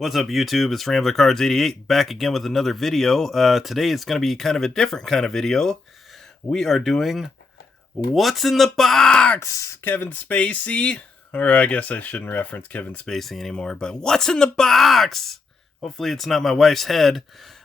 What's up, YouTube? It's RamblerCards88 back again with another video. Today it's going to be kind of a different kind of video. We are doing What's in the Box? Kevin Spacey. Or I guess I shouldn't reference Kevin Spacey anymore, but What's in the Box? Hopefully it's not my wife's head.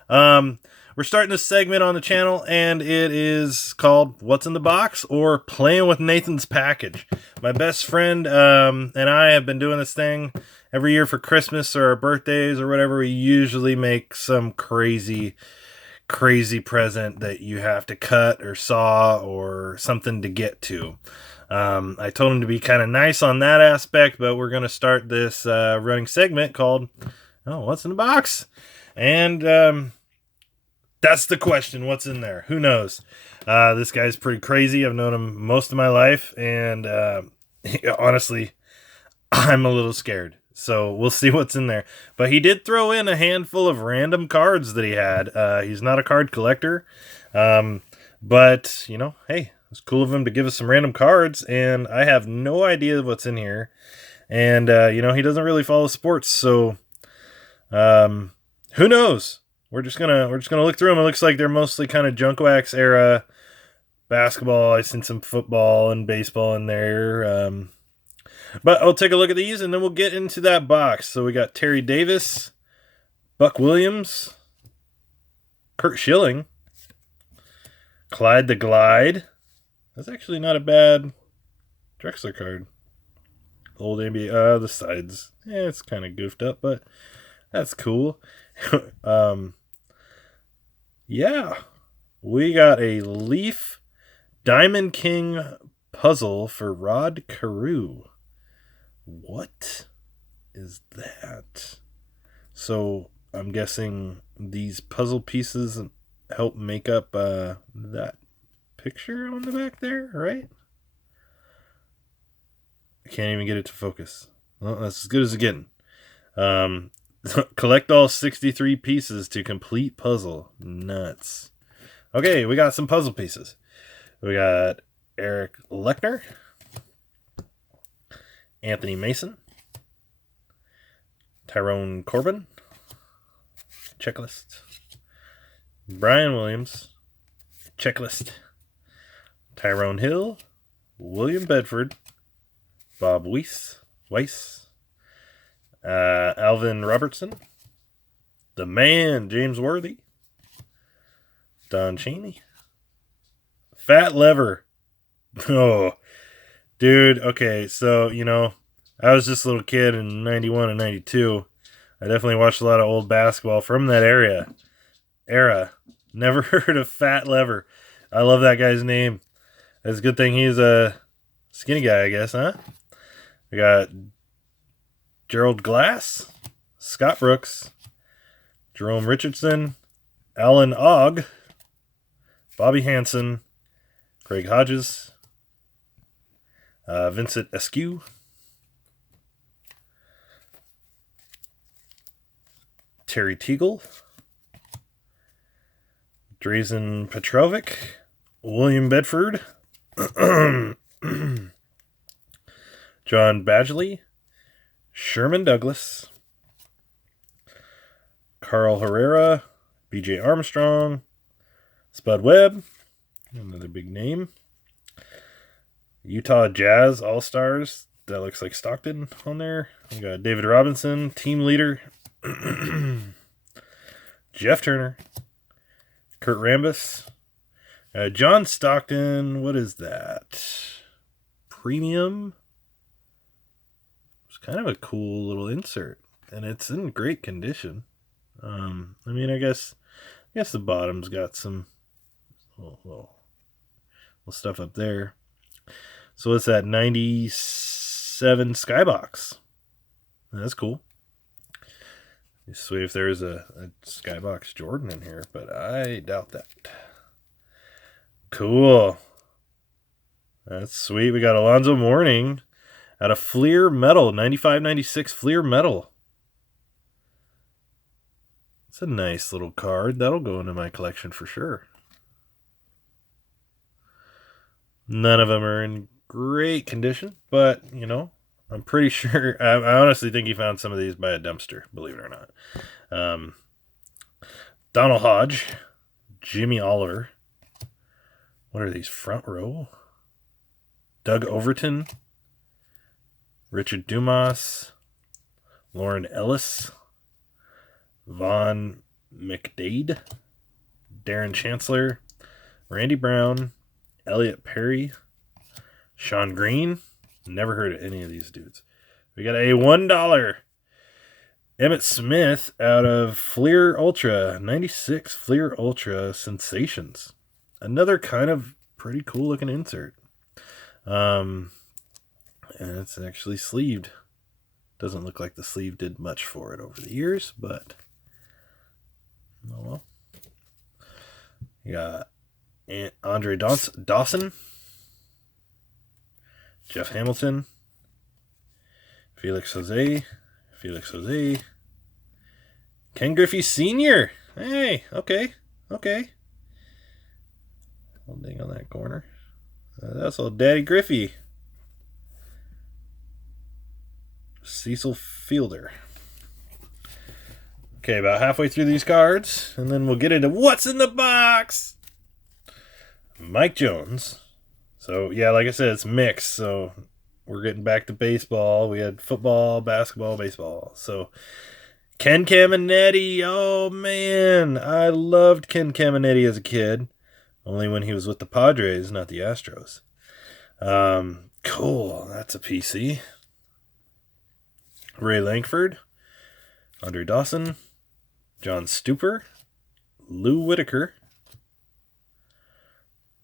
We're starting this segment on the channel, and it is called What's in the Box or Playing with Nathan's Package. My best friend and I have been doing this thing every year for Christmas or our birthdays or whatever. We usually make some crazy present that you have to cut or saw or something to get to. I told him to be kind of nice on that aspect, but we're going to start this running segment called What's in the Box? And that's the question. What's in there? Who knows? This guy's pretty crazy. I've known him most of my life, and honestly, I'm a little scared. So we'll see what's in there. But he did throw in a handful of random cards that he had. He's not a card collector. But, you know, hey, it's cool of him to give us some random cards. And I have no idea what's in here. And, you know, he doesn't really follow sports. So, who knows? We're just gonna look through them. It looks like they're mostly kind of junk wax era basketball. I've seen some football and baseball in there. But I'll take a look at these, and then we'll get into that box. So we got Terry Davis, Buck Williams, Curt Schilling, Clyde the Glide. That's actually not a bad Drexler card. Old NBA. The sides. Yeah, it's kind of goofed up, but that's cool. Yeah. We got a Leaf Diamond King puzzle for Rod Carew. What is that? So I'm guessing these puzzle pieces help make up that picture on the back there, right? I can't even get it to focus. Well, that's as good as it's getting. Collect all 63 pieces to complete puzzle. Nuts. Okay, we got some puzzle pieces. We got Eric Lechner, Anthony Mason, Tyrone Corbin, checklist, Brian Williams, checklist, Tyrone Hill, William Bedford, Bob Weiss, Alvin Robertson, the man, James Worthy, Don Chaney, Fat Lever. Oh, dude, okay, so, you know, I was just a little kid in 91 and 92. I definitely watched a lot of old basketball from that era. Never heard of Fat Lever. I love that guy's name. It's a good thing he's a skinny guy, I guess, huh? We got Gerald Glass, Scott Brooks, Jerome Richardson, Alan Ogg, Bobby Hansen, Craig Hodges, Vincent Eskew, Terry Teagle, Drazen Petrovic, William Bedford, John Badgley, Sherman Douglas, Carl Herrera, BJ Armstrong, Spud Webb, another big name, Utah Jazz All-Stars. That looks like Stockton on there. We got David Robinson, team leader, Jeff Turner, Kurt Rambis, John Stockton. What is that? Premium. It's kind of a cool little insert, and it's in great condition. I mean, I guess the bottom's got some little stuff up there. So what's that? 97 Skybox. That's cool. Sweet if there's a Skybox Jordan in here, but I doubt that. Cool. That's sweet. We got Alonzo Mourning out of Fleer Metal, 95-96 Fleer Metal. It's a nice little card. That'll go into my collection for sure. None of them are in great condition, but, you know, I'm pretty sure. I honestly think he found some of these by a dumpster, believe it or not. Donald Hodge, Jimmy Oliver. What are these? Front row? Doug Overton, Richard Dumas, Lauren Ellis, Vaughn McDade, Darren Chancellor, Randy Brown, Elliot Perry, Sean Green. Never heard of any of these dudes. We got a $1 Emmett Smith out of Fleer Ultra, 96 Fleer Ultra Sensations. Another kind of pretty cool looking insert. And it's actually sleeved. Doesn't look like the sleeve did much for it over the years, but oh well. You got Andre Dawson, Jeff Hamilton, Felix Jose, Ken Griffey Sr. Hey, okay. Holding on that corner. That's old Daddy Griffey. Cecil Fielder. Okay, about halfway through these cards, and then we'll get into what's in the box. Mike Jones. So, yeah, like I said, it's mixed, so we're getting back to baseball. We had football, basketball, baseball. So, Ken Caminiti. Oh, man. I loved Ken Caminiti as a kid. Only when he was with the Padres, not the Astros. Cool. That's a PC. Ray Langford. Andre Dawson. John Stupper. Lou Whitaker.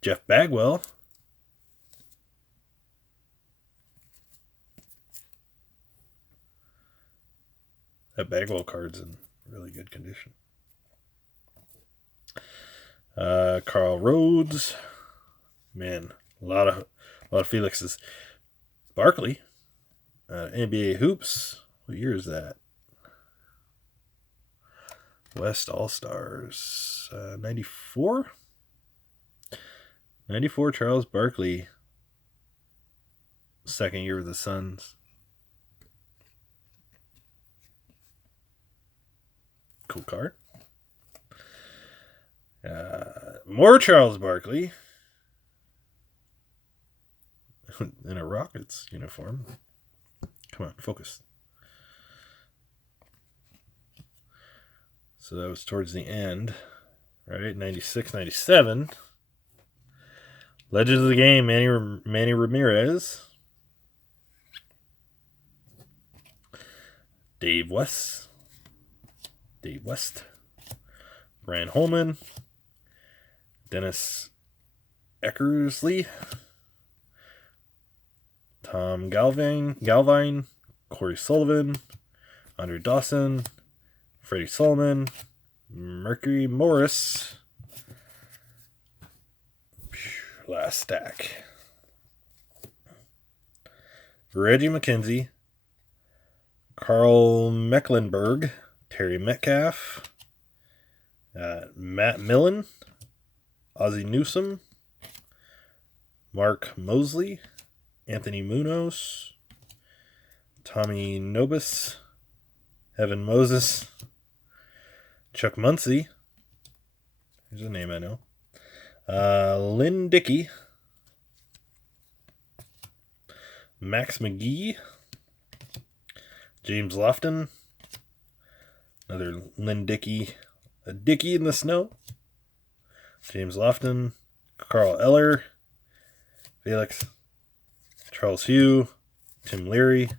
Jeff Bagwell. That Bagwell card's in really good condition. Carl Rhodes. Man, a lot of Felix's. Barkley. NBA Hoops. What year is that? West All-Stars. 94? 94 Charles Barkley. Second year with the Suns. Cool card. More Charles Barkley. In a Rockets uniform. Come on, focus. So that was towards the end. Right, 96, 97. Legends of the Game, Manny Ramirez. Dave West. Brian Holman. Dennis Eckersley. Tom Galvine. Corey Sullivan. Andre Dawson. Freddie Solomon. Mercury Morris. Last stack. Reggie McKenzie. Carl Mecklenburg. Terry Metcalf. Matt Millen. Ozzie Newsome. Mark Mosley. Anthony Munoz. Tommy Nobis. Evan Moses. Chuck Muncy. Here's a name I know. Lynn Dickey. Max McGee. James Lofton. Another Lynn Dickey. A Dickey in the snow. James Lofton. Carl Eller. Felix. Charles Hugh. Tim Leary.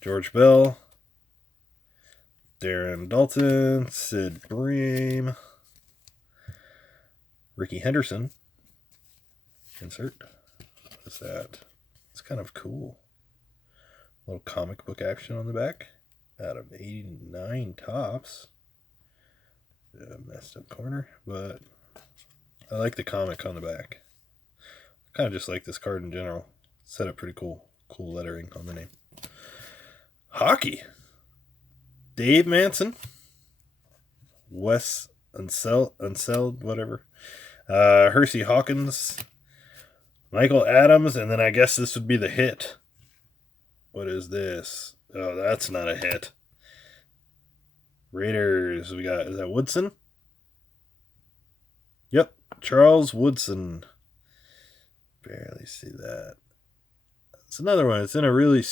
George Bell. Darren Dalton. Sid Bream. Ricky Henderson. Insert. What is that? It's kind of cool. A little comic book action on the back. Out of 89 tops. Messed up corner, but I like the comic on the back. I kind of just like this card in general. Set up pretty cool. Cool lettering on the name. Hockey. Dave Manson. Wes Unseld, whatever. Hersey Hawkins. Michael Adams, and then I guess this would be the hit. What is this? Oh, that's not a hit. Raiders. We got, is that Woodson? Yep, Charles Woodson. Barely see that. It's another one. It's in a really...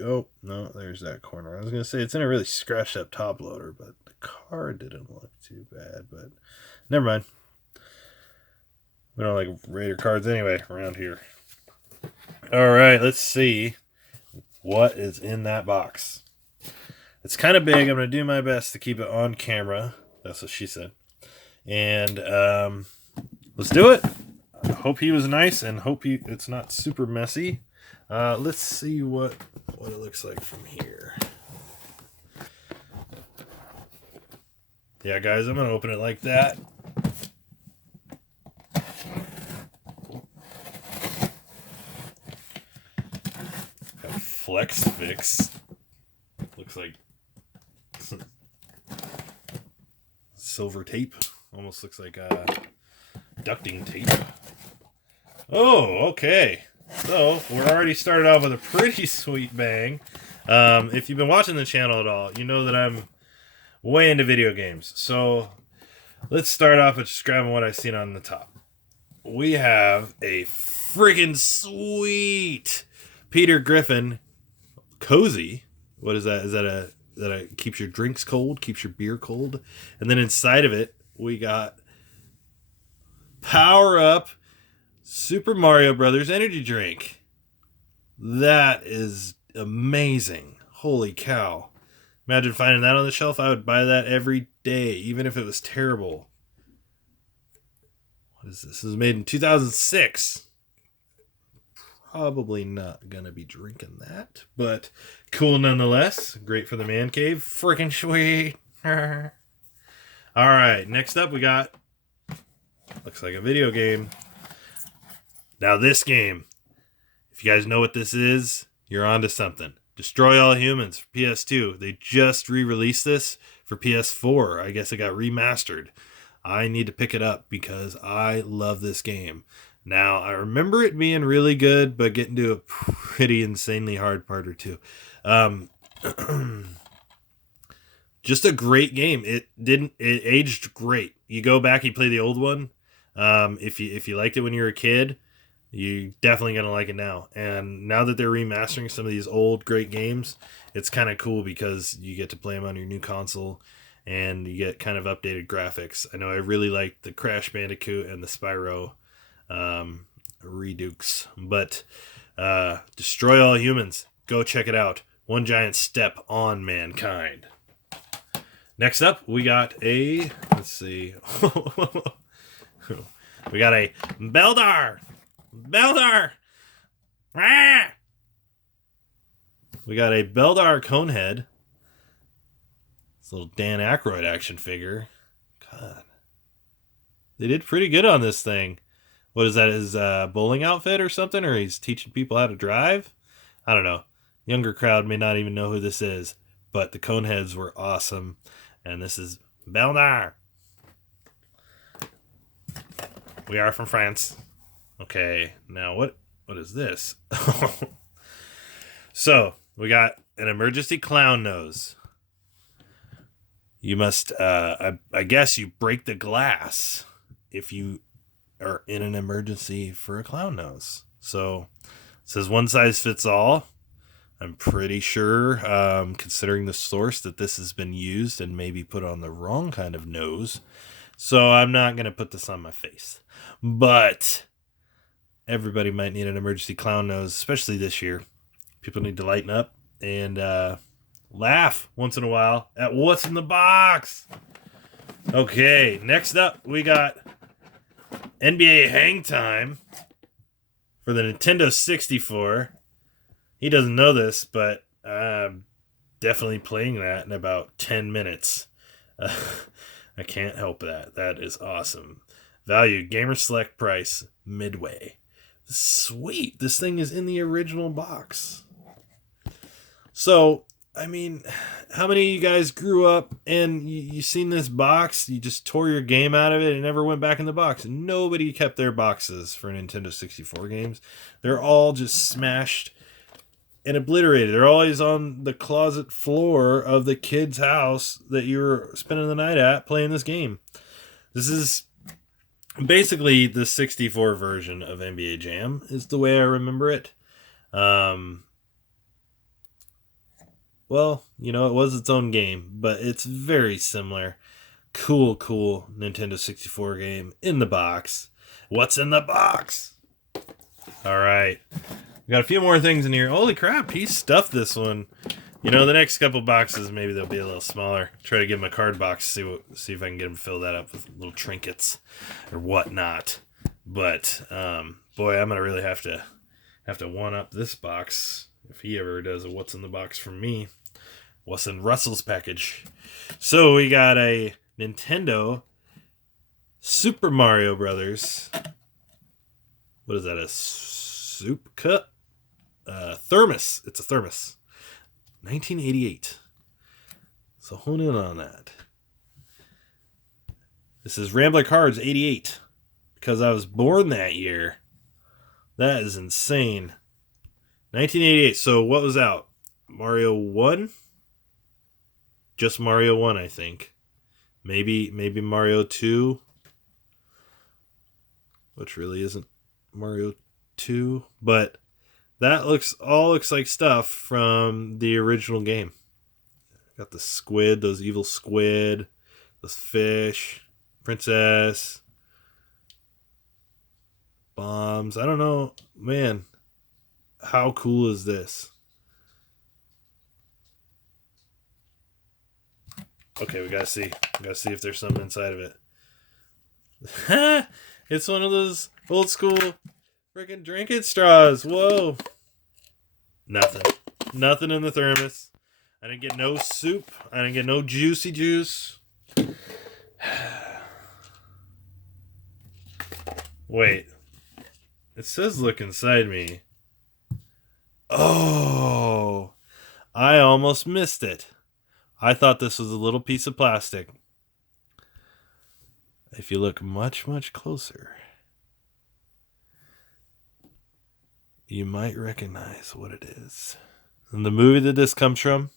Oh, no, there's that corner. I was going to say it's in a really scratched up top loader, but the card didn't look too bad. But never mind. We don't like Raider cards anyway around here. All right, let's see what is in that box. It's kind of big. I'm going to do my best to keep it on camera. That's what she said. And let's do it. I hope he was nice and hope it's not super messy. Let's see what it looks like from here. Yeah, guys, I'm going to open it like that. Got Flex Fix. Looks like silver tape. Almost looks like ducting tape. Oh, okay. So, we're already started off with a pretty sweet bang. If you've been watching the channel at all, you know that I'm way into video games. So, let's start off with just grabbing what I've seen on the top. We have a friggin' sweet Peter Griffin cozy. What is that? Is that a keeps your drinks cold, keeps your beer cold? And then inside of it, we got Power Up Super Mario Brothers energy drink. That is amazing. Holy cow. Imagine finding that on the shelf. I would buy that every day, even if it was terrible. What is this? This was made in 2006. Probably not going to be drinking that, but cool nonetheless. Great for the man cave. Freaking sweet. All right, next up we got, looks like a video game. Now this game, if you guys know what this is, you're onto something. Destroy All Humans for PS2. They just re-released this for PS4. I guess it got remastered. I need to pick it up because I love this game. Now, I remember it being really good, but getting to a pretty insanely hard part or two. Just a great game. It aged great. You go back, you play the old one. If you liked it when you were a kid, you're definitely going to like it now. And now that they're remastering some of these old great games, it's kind of cool because you get to play them on your new console and you get kind of updated graphics. I know I really like the Crash Bandicoot and the Spyro Redux, but Destroy All Humans. Go check it out. One giant step on mankind. Next up, we got a, let's see. We got a Beldar. Beldar! Ah! We got a Beldar Conehead. This little Dan Aykroyd action figure. God. They did pretty good on this thing. What is that, his bowling outfit or something? Or he's teaching people how to drive? I don't know. Younger crowd may not even know who this is. But the Coneheads were awesome. And this is Beldar. We are from France. Okay, now what is this? So, we got an emergency clown nose. You must, I guess you break the glass if you are in an emergency for a clown nose. So, it says one size fits all. I'm pretty sure, considering the source, that this has been used and maybe put on the wrong kind of nose. So, I'm not going to put this on my face. But everybody might need an emergency clown nose, especially this year. People need to lighten up and laugh once in a while at what's in the box. Okay, next up we got NBA Hang Time for the Nintendo 64. He doesn't know this, but I'm definitely playing that in about 10 minutes. I can't help that. That is awesome. Value, Gamer Select price, Midway. Sweet. This thing is in the original box. So, I mean, how many of you guys grew up and you seen this box, you just tore your game out of it and never went back in the box? Nobody kept their boxes for Nintendo 64 games. They're all just smashed and obliterated. They're always on the closet floor of the kid's house that you were spending the night at playing this game. This is basically the 64 version of NBA Jam, is the way I remember it. Well, you know, it was its own game, but it's very similar. Cool Nintendo 64 game in the box. What's in the box? All right. We got a few more things in here. Holy crap, he stuffed this one. You know, the next couple boxes, maybe they'll be a little smaller. Try to give him a card box, see if I can get him to fill that up with little trinkets or whatnot. But boy, I'm gonna really have to one up this box if he ever does a what's in the box from me. What's in Russell's package? So we got a Nintendo Super Mario Brothers. What is that? A soup cup? Thermos. It's a thermos. 1988. So hone in on that. This is Rambler Cards 88. Because I was born that year. That is insane. 1988. So what was out? Mario 1? Just Mario 1, I think. Maybe Mario 2. Which really isn't Mario 2. But that looks like stuff from the original game. Got the squid, those evil squid, those fish, princess, bombs. I don't know, man. How cool is this? Okay, we gotta see. We gotta see if there's something inside of it. It's one of those old school freaking drinking straws. Whoa. Nothing. Nothing in the thermos. I didn't get no soup. I didn't get no juicy juice. Wait. It says look inside me. Oh. I almost missed it. I thought this was a little piece of plastic. If you look much, much closer, you might recognize what it is. In the movie that this comes from,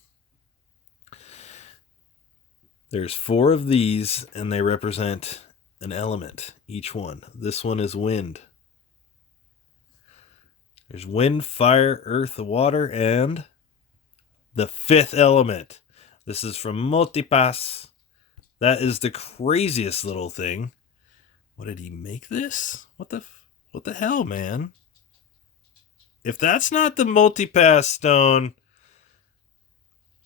there's 4 of these, and they represent an element, each one. This one is wind. There's wind, fire, earth, water, and the 5th element. This is from Multipass. That is the craziest little thing. What did he make this? What the hell, man? If that's not the Multipass stone,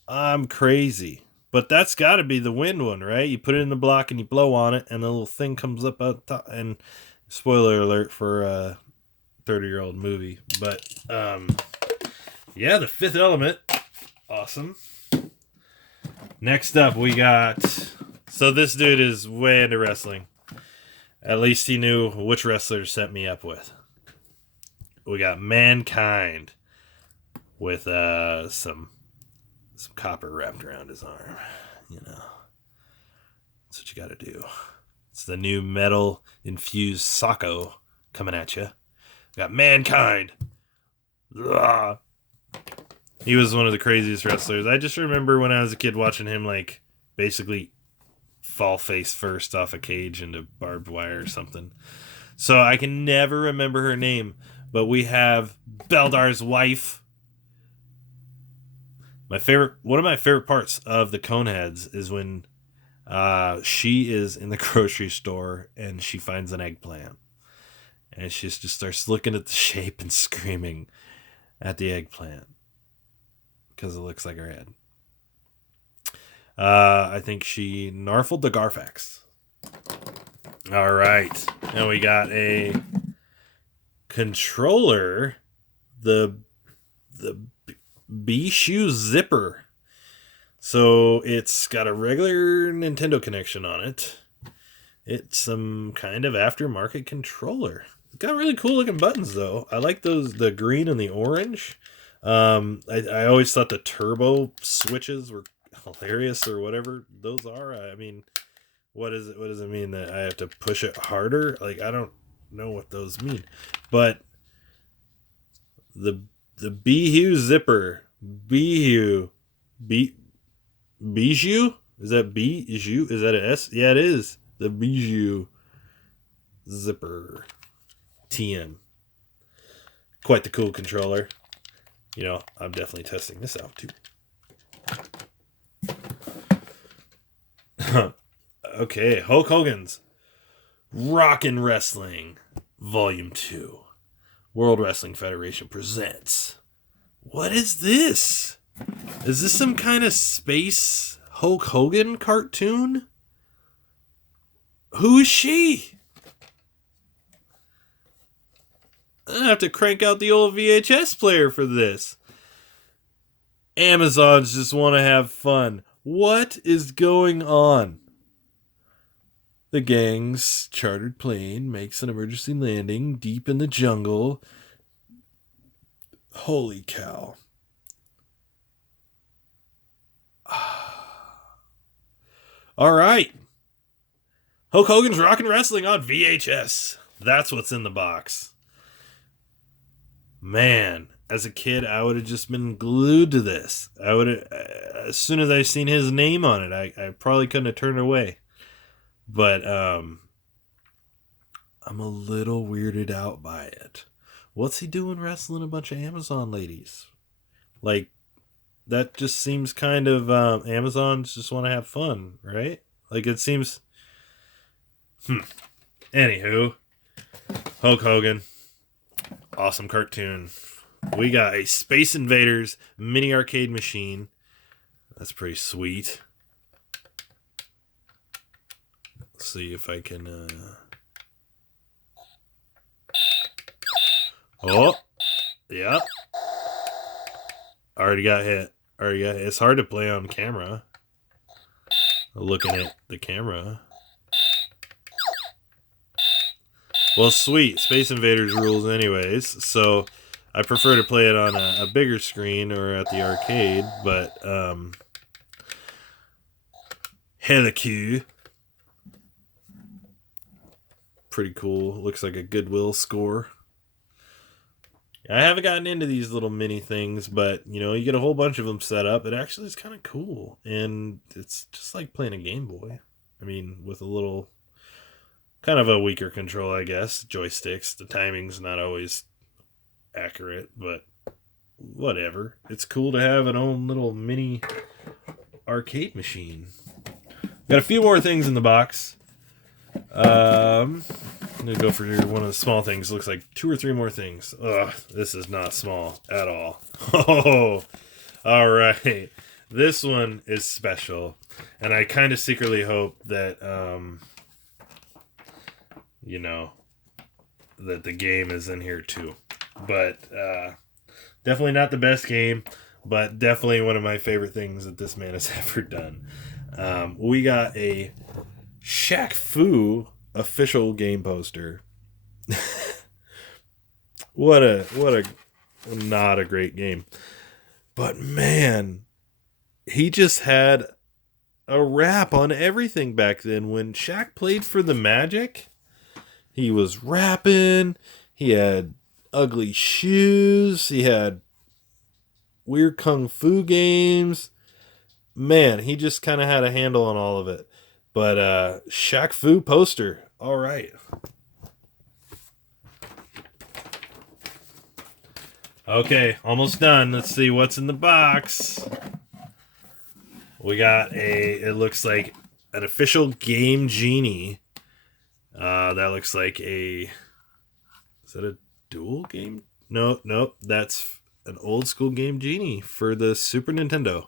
I'm crazy. But that's got to be the wind one, right? You put it in the block and you blow on it, and the little thing comes up out top. And spoiler alert for a 30-year-old movie. But yeah, the 5th element. Awesome. Next up, we got... So this dude is way into wrestling. At least he knew which wrestler to set me up with. We got Mankind with some copper wrapped around his arm. You know, that's what you got to do. It's the new metal infused Socko coming at you. We got Mankind. Ugh. He was one of the craziest wrestlers. I just remember when I was a kid watching him, like, basically fall face first off a cage into barbed wire or something. So I can never remember her name. But we have Beldar's wife. One of my favorite parts of the Coneheads is when she is in the grocery store and she finds an eggplant. And she just starts looking at the shape and screaming at the eggplant. Because it looks like her head. I think she narfled the Garfax. All right. And we got a controller. The B-Shoe Zipper. So it's got a regular Nintendo connection on it. It's some kind of aftermarket controller. It's got really cool looking buttons though. I like the green and the orange. I always thought the turbo switches were hilarious or whatever those are. I mean, what does it mean that I have to push it harder? Like, I don't know what those mean. But the The Behue zipper. Behue. Bijou? Is that Bijou? Is that an S? Yeah, it is. The Bijou zipper. TM. Quite the cool controller. You know, I'm definitely testing this out too. Okay, Hulk Hogan's Rockin' Wrestling Volume 2. World Wrestling Federation presents. What is this? Is this some kind of space Hulk Hogan cartoon? Who is she? I have to crank out the old VHS player for this. Amazons just want to have fun. What is going on? The gang's chartered plane makes an emergency landing deep in the jungle. Holy cow. All right. Hulk Hogan's Rockin' Wrestling on VHS. That's what's in the box. Man, as a kid, I would have just been glued to this. I would have, as soon as I seen his name on it, I probably couldn't have turned away. But I'm a little weirded out by it. What's he doing wrestling a bunch of Amazon ladies? Like, that just seems kind of Amazons just want to have fun, right? Like, it seems. Anywho, Hulk Hogan, awesome cartoon. We got a Space Invaders mini arcade machine. That's pretty sweet. Let's see if I can. Oh, yeah. Already got hit. It's hard to play on camera. Looking at the camera. Well, sweet. Space Invaders rules anyways. So I prefer to play it on a bigger screen or at the arcade. But, Heliku. Pretty cool. Looks like a Goodwill score. I haven't gotten into these little mini things, but, you know, you get a whole bunch of them set up. It actually is kind of cool. And it's just like playing a Game Boy. I mean, with a little, kind of a weaker control, I guess. Joysticks. The timing's not always accurate, but whatever. It's cool to have an own little mini arcade machine. Got a few more things in the box. I'm going to go for one of the small things. Looks like 2 or 3 more things. Ugh, this is not small at all. Oh, all right. This one is special. And I kind of secretly hope that, you know, that the game is in here too. But definitely not the best game, but definitely one of my favorite things that this man has ever done. We got a Shaq Fu official game poster. What a not a great game. But man, he just had a rap on everything back then. When Shaq played for the Magic, he was rapping, he had ugly shoes, he had weird kung fu games. Man, he just kind of had a handle on all of it. But Shaq Fu poster. All right. Okay, almost done. Let's see what's in the box. We got it looks like an official Game Genie. That looks like is that a dual game? No, that's an old school Game Genie for the Super Nintendo.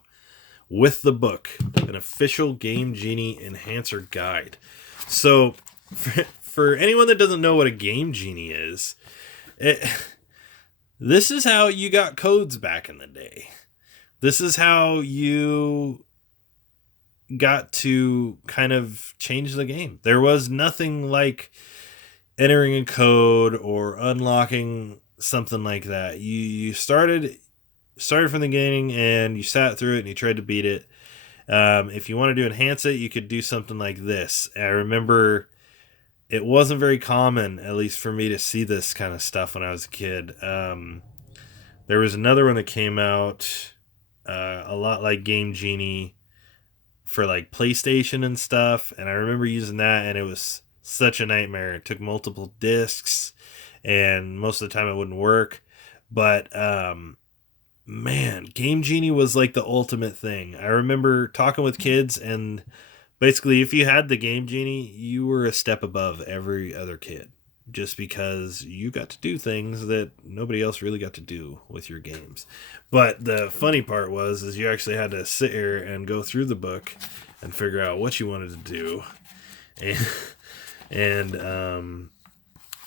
With the book, an official Game Genie Enhancer Guide. So, for anyone that doesn't know what a Game Genie is, this is how you got codes back in the day. This is how you got to kind of change the game. There was nothing like entering a code or unlocking something like that. You started from the beginning and you sat through it and you tried to beat it. If you wanted to enhance it, you could do something like this. I remember it wasn't very common, at least for me, to see this kind of stuff when I was a kid. There was another one that came out a lot like Game Genie for like PlayStation and stuff, and I remember using that, and it was such a nightmare. It took multiple discs, and most of the time it wouldn't work. But man, Game Genie was like the ultimate thing. I remember talking with kids, and basically, if you had the Game Genie, you were a step above every other kid, just because you got to do things that nobody else really got to do with your games. But the funny part is you actually had to sit here and go through the book and figure out what you wanted to do, and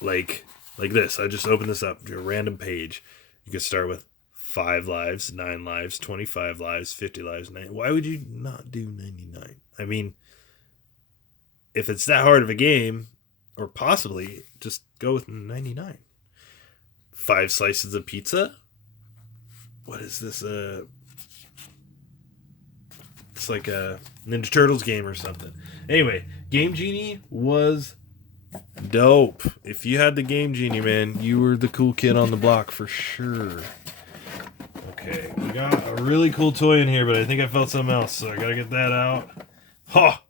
like this. I just opened this up to a random page. You could start with 5 lives, 9 lives, 25 lives, 50 lives. 90. Why would you not do 99? I mean, if it's that hard of a game, or possibly just go with 99. 5 slices of pizza. What is this? It's like a Ninja Turtles game or something. Anyway, Game Genie was dope. If you had the Game Genie, man, you were the cool kid on the block for sure. Okay, we got a really cool toy in here, but I think I felt something else, so I gotta get that out. Ha!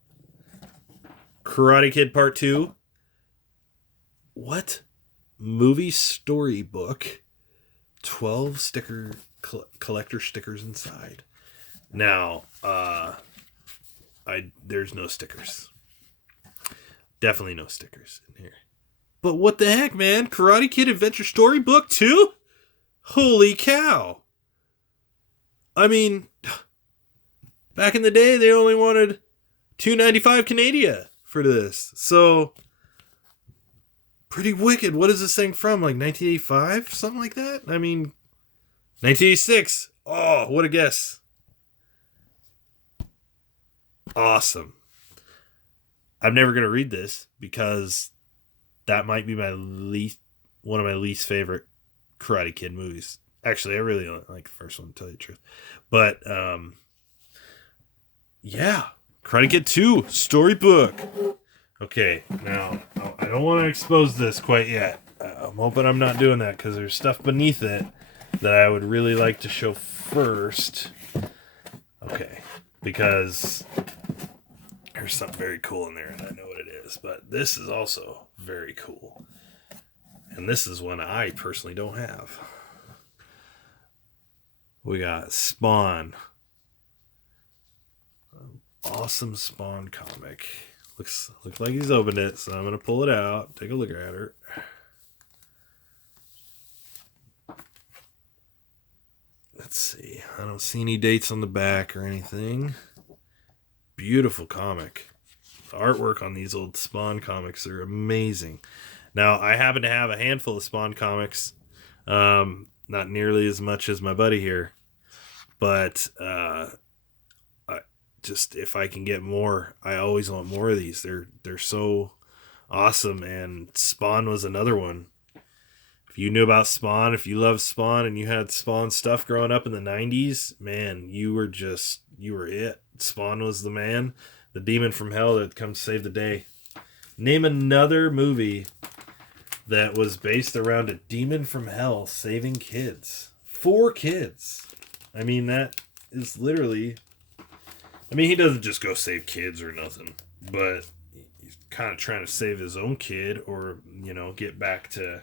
Karate Kid Part 2. What? Movie storybook. 12 sticker collector stickers inside. Now, there's no stickers. Definitely no stickers in here. But what the heck, man? Karate Kid Adventure Storybook 2? Holy cow. I mean, back in the day, they only wanted $2.95 Canadian for this. So, pretty wicked. What is this thing from? Like 1985? Something like that? I mean, 1986. Oh, what a guess. Awesome. I'm never going to read this because that might be one of my least favorite Karate Kid movies. Actually, I really don't like the first one, to tell you the truth. But, yeah. Karate Kid 2, storybook. Okay, now, I don't want to expose this quite yet. I'm hoping I'm not doing that because there's stuff beneath it that I would really like to show first. Okay, because there's something very cool in there, and I know what it is. But this is also very cool. And this is one I personally don't have. We got Spawn. Awesome Spawn comic. Looks like he's opened it, so I'm going to pull it out. Take a look at her. Let's see. I don't see any dates on the back or anything. Beautiful comic. The artwork on these old Spawn comics are amazing. Now, I happen to have a handful of Spawn comics. Not nearly as much as my buddy here. But if I can get more, I always want more of these. They're so awesome, and Spawn was another one. If you knew about Spawn, if you loved Spawn and you had Spawn stuff growing up in the 90s, man, you were it. Spawn was the man, the demon from hell that comes save the day. Name another movie that was based around a demon from hell saving kids. 4 kids. I mean, that is literally... I mean, he doesn't just go save kids or nothing, but he's kind of trying to save his own kid or, get back to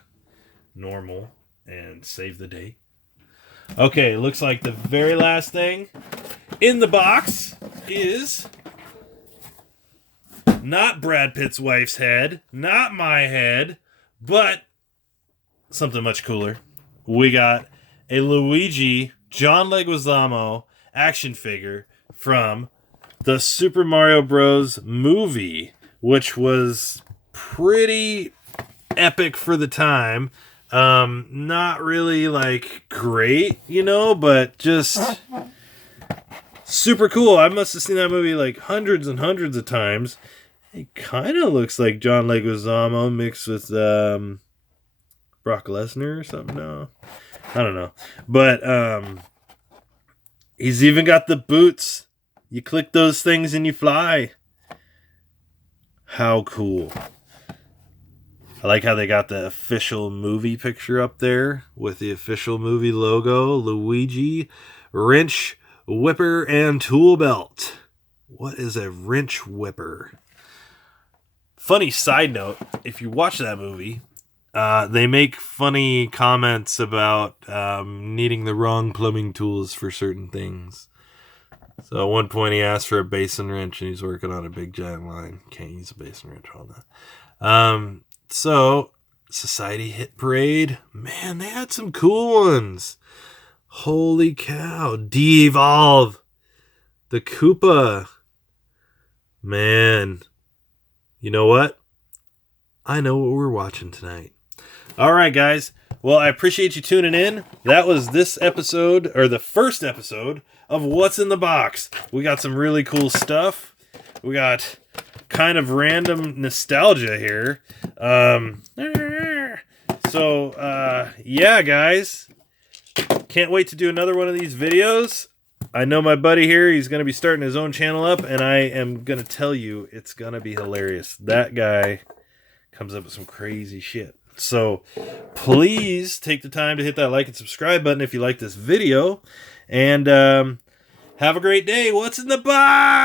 normal and save the day. Okay, looks like the very last thing in the box is not Brad Pitt's wife's head, not my head, but something much cooler. We got a Luigi John Leguizamo action figure from the Super Mario Bros. Movie, which was pretty epic for the time. Not really great, but just super cool. I must have seen that movie hundreds and hundreds of times. It kind of looks like John Leguizamo mixed with Brock Lesnar or something. No, I don't know. But he's even got the boots. You click those things and you fly. How cool. I like how they got the official movie picture up there with the official movie logo. Luigi, wrench, whipper, and tool belt. What is a wrench whipper? Funny side note, if you watch that movie, they make funny comments about needing the wrong plumbing tools for certain things. So at one point he asked for a basin wrench and he's working on a big giant line. Can't use a basin wrench on that. So Society Hit Parade. Man, they had some cool ones. Holy cow. De-Evolve. The Koopa. Man. You know what? I know what we're watching tonight. All right, guys. Well, I appreciate you tuning in. That was this episode, or the first episode of What's in the Box. We got some really cool stuff. We got kind of random nostalgia here. Yeah, guys. Can't wait to do another one of these videos. I know my buddy here, he's going to be starting his own channel up, and I am going to tell you, it's going to be hilarious. That guy comes up with some crazy shit. So please take the time to hit that like and subscribe button if you like this video. And have a great day. What's in the box?